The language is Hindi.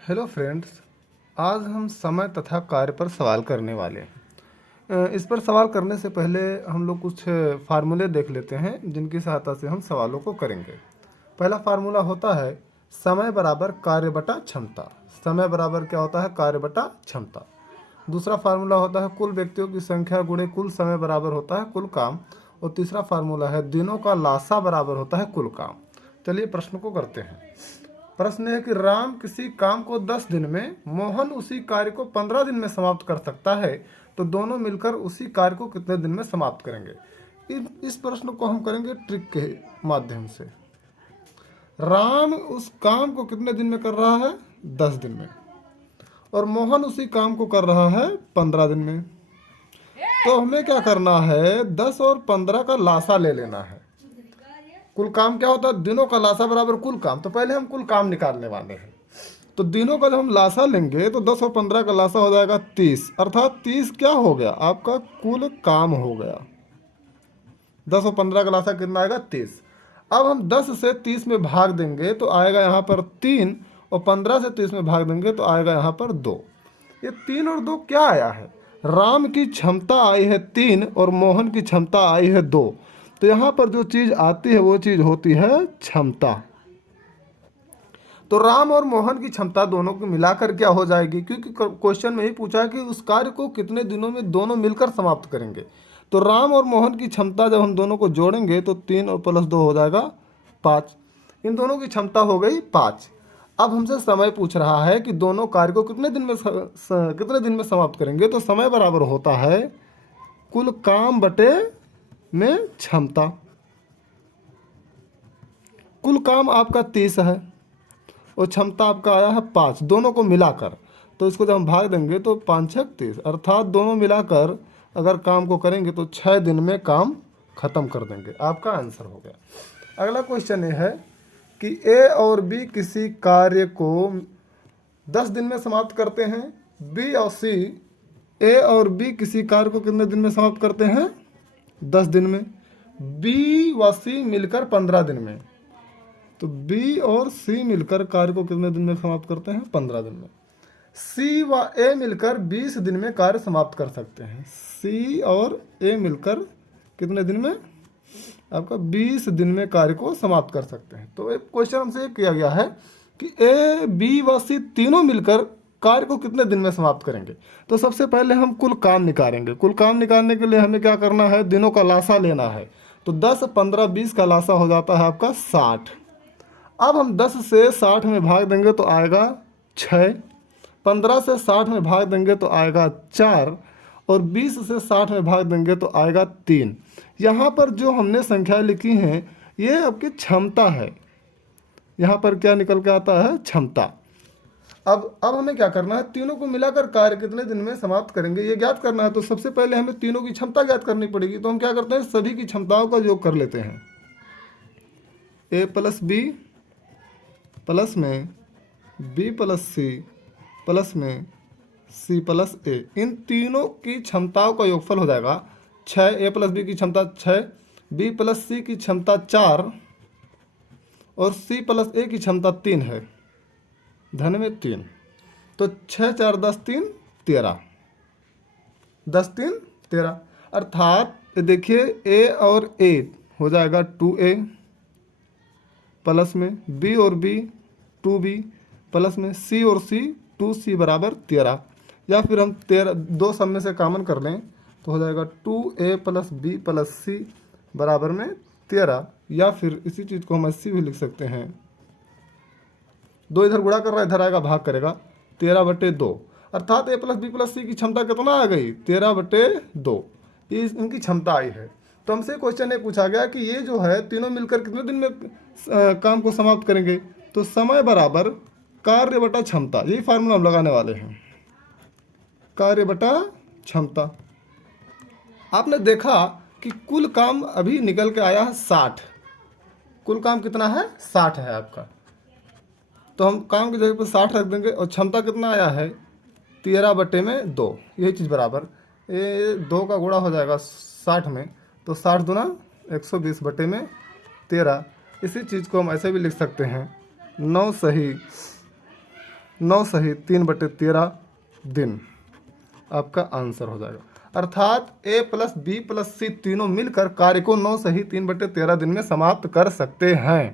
हेलो फ्रेंड्स, आज हम समय तथा कार्य पर सवाल करने वाले हैं। इस पर सवाल करने से पहले हम लोग कुछ फार्मूले देख लेते हैं जिनकी सहायता से हम सवालों को करेंगे। पहला फार्मूला होता है समय बराबर कार्य बटा क्षमता। समय बराबर क्या होता है? कार्य बटा क्षमता। दूसरा फार्मूला होता है कुल व्यक्तियों की संख्या गुणे कुल समय बराबर होता है कुल काम। और तीसरा फार्मूला है दिनों का लासा बराबर होता है कुल काम। चलिए प्रश्न को करते हैं। प्रश्न है कि राम किसी काम को 10 दिन में, मोहन उसी कार्य को 15 दिन में समाप्त कर सकता है, तो दोनों मिलकर उसी कार्य को कितने दिन में समाप्त करेंगे? इस प्रश्न को हम करेंगे ट्रिक के माध्यम से। राम उस काम को कितने दिन में कर रहा है? 10 दिन में। और मोहन उसी काम को कर रहा है 15 दिन में। तो हमें क्या करना है? 10 और 15 का लासा ले लेना है। कुल काम क्या होता है? दिनों का लासा बराबर कुल काम। तो पहले हम कुल काम निकालने वाले हैं। तो दिनों का जब हम लासा लेंगे तो 10 और 15 का लासा हो जाएगा 30, अर्थात 30 क्या हो गया? आपका कुल काम हो गया। 10 और 15 का लासा कितना आएगा? 30। अब हम 10 से 30 में भाग देंगे तो आएगा यहाँ पर 3, और 15 से 30 में भाग देंगे तो आएगा यहाँ पर 2। ये 3 और 2 क्या आया है? राम की क्षमता आई है 3 और मोहन की क्षमता आई है 2। तो यहाँ पर जो चीज़ आती है वो चीज़ होती है क्षमता। तो राम और मोहन की क्षमता दोनों को मिलाकर क्या हो जाएगी? क्योंकि क्वेश्चन में ही पूछा है कि उस कार्य को कितने दिनों में दोनों मिलकर समाप्त करेंगे। तो राम और मोहन की क्षमता जब हम दोनों को जोड़ेंगे तो 3 और प्लस 2 हो जाएगा 5। इन दोनों की क्षमता हो गई 5। अब हमसे समय पूछ रहा है कि दोनों कार्य को कितने दिन में समाप्त करेंगे। तो समय बराबर होता है कुल काम बटे में क्षमता। कुल काम आपका 30 है और क्षमता आपका आया है 5, दोनों को मिलाकर। तो इसको जब हम भाग देंगे तो 5 6 30, अर्थात दोनों मिलाकर अगर काम को करेंगे तो 6 दिन में काम खत्म कर देंगे। आपका आंसर हो गया। अगला क्वेश्चन ये है कि ए और बी किसी कार्य को 10 दिन में समाप्त करते हैं। बी और सी, ए और बी किसी कार्य को कितने दिन में समाप्त करते हैं? 10 दिन में। बी व सी मिलकर 15 दिन में। तो बी और सी मिलकर कार्य को कितने दिन में समाप्त करते हैं? 15 दिन में। सी व ए मिलकर 20 दिन में कार्य समाप्त कर सकते हैं। सी और ए मिलकर कितने दिन में? आपका 20 दिन में कार्य को समाप्त कर सकते हैं। तो एक क्वेश्चन हमसे किया गया है कि ए बी व सी तीनों मिलकर कार्य को कितने दिन में समाप्त करेंगे। तो सबसे पहले हम कुल काम निकालेंगे। कुल काम निकालने के लिए हमें क्या करना है? दिनों का लासा लेना है। तो 10 15 20 का लासा हो जाता है आपका 60। अब हम 10 से 60 में भाग देंगे तो आएगा 6, 15 से 60 में भाग देंगे तो आएगा 4, और 20 से 60 में भाग देंगे तो आएगा 3। यहाँ पर जो हमने संख्या लिखी हैं ये आपकी क्षमता है। यहाँ पर क्या निकल के आता है? क्षमता। अब हमें क्या करना है? तीनों को मिलाकर कार्य कितने दिन में समाप्त करेंगे ये ज्ञात करना है। तो सबसे पहले हमें तीनों की क्षमता ज्ञात करनी पड़ेगी। तो हम क्या करते हैं? सभी की क्षमताओं का योग कर लेते हैं। ए प्लस बी प्लस में बी प्लस सी प्लस में सी प्लस ए, इन तीनों की क्षमताओं का योगफल हो जाएगा 6। ए प्लस बी की क्षमता 6, बी प्लस सी की क्षमता 4 और सी प्लस ए की क्षमता 3 है, धन में 3। तो 6 4 10 3 13, 10 3 13, अर्थात देखिए ए और ए हो जाएगा 2a प्लस में बी और बी 2b प्लस में सी और सी 2c बराबर 13। या फिर हम 13 दो सब में से कॉमन कर लें तो हो जाएगा 2a प्लस बी प्लस सी बराबर में 13। या फिर इसी चीज़ को हम 80 भी लिख सकते हैं। 2 इधर गुणा कर रहा है, इधर आएगा भाग करेगा, 13/2, अर्थात ए प्लस बी प्लस सी की क्षमता कितना आ गई? 13/2। ये इनकी क्षमता आई है। तो हमसे क्वेश्चन ये पूछा गया कि ये जो है तीनों मिलकर कितने दिन में काम को समाप्त करेंगे। तो समय बराबर कार्य बटा क्षमता, यही फार्मूला हम लगाने वाले हैं। कार्य बटा क्षमता। आपने देखा कि कुल काम अभी निकल के आया है 60। कुल काम कितना है? 60 है आपका। तो हम काम की जगह पर 60 रख देंगे। और क्षमता कितना आया है? 13/2। यही चीज़ बराबर ये 2 का गुणा हो जाएगा 60 में, तो 60 दूना 120/13। इसी चीज़ को हम ऐसे भी लिख सकते हैं 9 सही 9 दिन आपका आंसर हो जाएगा। अर्थात ए प्लस बी प्लस सी तीनों मिलकर कार्य को 9 सही 3/13 दिन में समाप्त कर सकते हैं।